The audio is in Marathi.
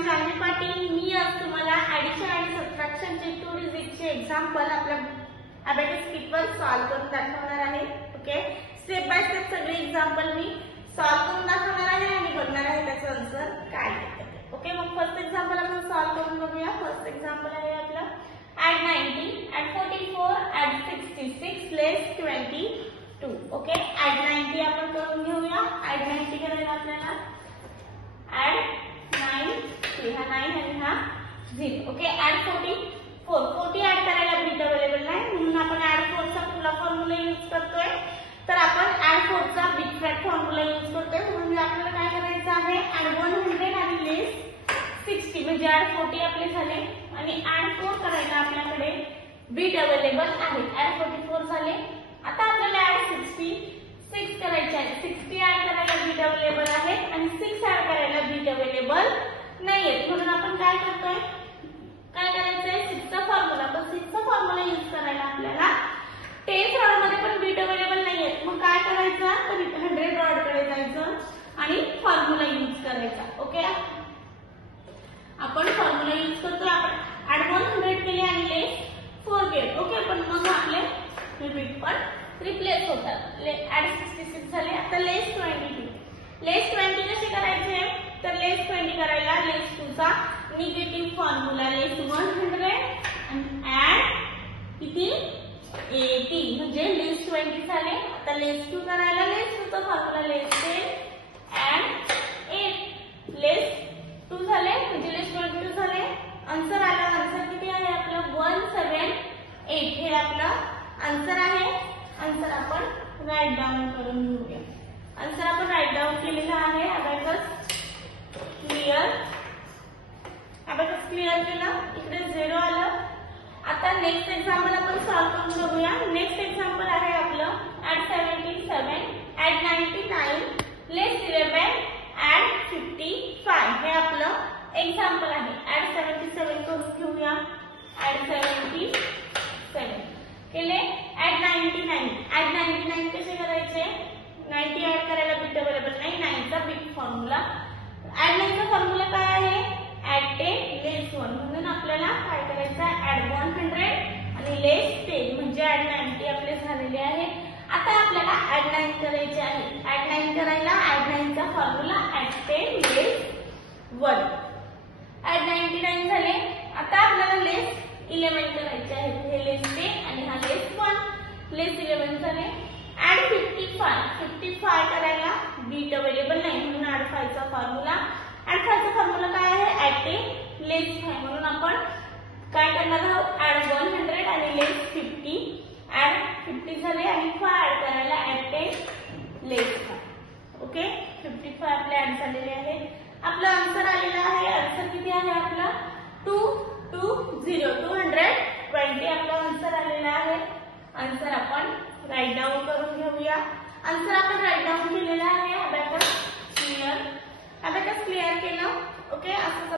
मी जान्हवी पाटील. मी आज तुम्हाला ऍडिशन आणि सबट्रॅक्शनचे 2 डिजिटचे एक्झाम्पल आपल्या अबॅकस किटवर सॉल्व्ह करून दाखवणार आहे. ओके, स्टेप बाय स्टेप सगळे एक्झाम्पल मी सॉल्व्ह करून दाखवणार आहे आणि बघणार आहे त्याचं आन्सर काय आहे. ओके, मग फर्स्ट एक्झाम्पल आपण सॉल्व्ह करून बघूया. फर्स्ट एक्झाम्पल आहे आपलं add 90, add 44, add 66, less 22. Okay, add 90 आपण करून घेऊया. add 90 करायला आपल्याला add 9 हा 9 आणि हा 0. ओके, add 40 add करायला बीट अवेलेबल नाही म्हणून आपण add 4 चा कुठला फॉर्म्युला यूज करतोय, तर आपण add 4 चा बिग फ्रॅक्ट फॉर्म्युला यूज करतोय. म्हणजे आपल्याला काय करायचं आहे, add 100 आणि लेस 60 म्हणजे add 40 आपले झाले आणि add 4 करायला आपल्याकडे बीट अवेलेबल आहे. add 44 झाले. आता आपल्याला add 66 करायचे आहे. 60 add करायला बीट अवेलेबल आहे आणि 6 add करायला बीट अवेलेबल नाहीये. म्हणून आपण काय करतोय, काय करायचंय, 6 चा फॉर्म्युला. पण 6 चा फॉर्म्युला यूज करायला आपल्याला 10th ऑर्डर मध्ये पण बीट अवेलेबल नाहीये. मग काय करायचं, तर 100 ऑर्डर कडे जायचं आणि फॉर्म्युला यूज करायचा. ओके, आपण फॉर्म्युला यूज करतोय. आपण add 100 केले आणि लेस 4 केले. ओके, पण मग आपले बीट पण रिप्लेस होतात. add 66 झाले. आता लेस 22. लेस 20 कसे करायचे, तर लेस 20 करायला लेस 2 चा निगेटिव्ह फॉर्म्युला लेस 100 आणि add किती 80 म्हणजे लेस 20 झाले. आता लेस 2 करायला लेस 2 चा फॉर्म्युला लेस 10 and 8 लेस 2 झाले म्हणजे लेस 22 झाले. आन्सर आला. आन्सर किती आहे आपलं 178. हे आपलं आन्सर आहे. आन्सर आपण राईट डाऊन करून घेऊया. आन्सर आपण राईट डाऊन केलेला आहे. अबॅकस क्लिअर केलं. इकडे 0 आलं. आता नेक्स्ट एक्झाम्पल आपण सॉल्व्ह करून बघूया. नेक्स्ट एक्झाम्पल आहे आपलं add 77, add 99, less 11, add 55. हे आपलं एक्झाम्पल आहे. add 77 करून घेऊया. add 77 केले. add 99 कसे करायचे, 90 ऍड करायला बीट अवेलेबल नाही. 9 चा बिग फॉर्म्युला. add 9 चा फॉर्म्युला काय आहे, add 10 लेस 1. म्हणून आपल्याला काय करायचं, add 100 आणि लेस 10 म्हणजे add 90 आपले झालेले आहे. आता आपल्याला add 9 करायचे आहे. add 9 करायला add 9 चा फॉर्म्युला add 10 लेस 1. add 99 झाले. आता आपल्याला लेस 11 करायचे आहे. हे लेस 10 आणि हा लेस 1 लेस 11 झाले. add 55 करायला बीट अवेलेबल नाही म्हणून add 5 चा फॉर्म्युला. add 5 चा फॉर्म्युला काय आहे, add 10 लेस 5 म्हणून आपण काय करणार आहोत, add 100 आणि लेस 50. add 50 झाले आणि 5 ऍड करायला add 10 लेस 5. ओके, 55 आपले ऍड झालेले आहे. आपला आन्सर आलेला आहे. आन्सर किती आहे आपला 220 आपला आन्सर आलेला आहे. आन्सर आपण राईट डाऊन करून घेऊया. आन्सर आपण राईट डाऊन केलेला आहे. अबॅकस क्लिअर केलं. ओके, असं